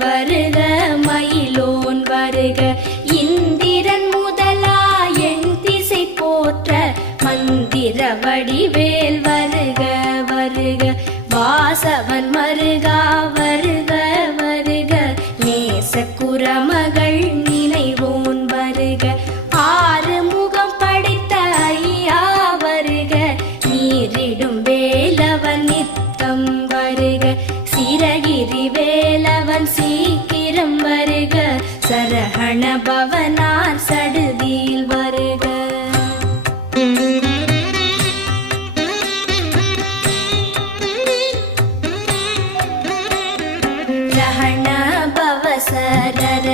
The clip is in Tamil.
வருக மயிலோன் வருக இந்திரன் முதலா என் திசை போற்ற மந்திர வடிவேல் வருக வருக வாசவன் மருகா வருக வருக நேச குரமகள் நினைவோன் வருக ஆறு முகம் படைத்த ஐயா வருக நீரிடும் வேலவன் நித்தம் வருக சிரகிரி வேலவன் சீக்கிரம் வருக சரஹண பவனார் சடுதியில் வருக ரஹண பவ சரர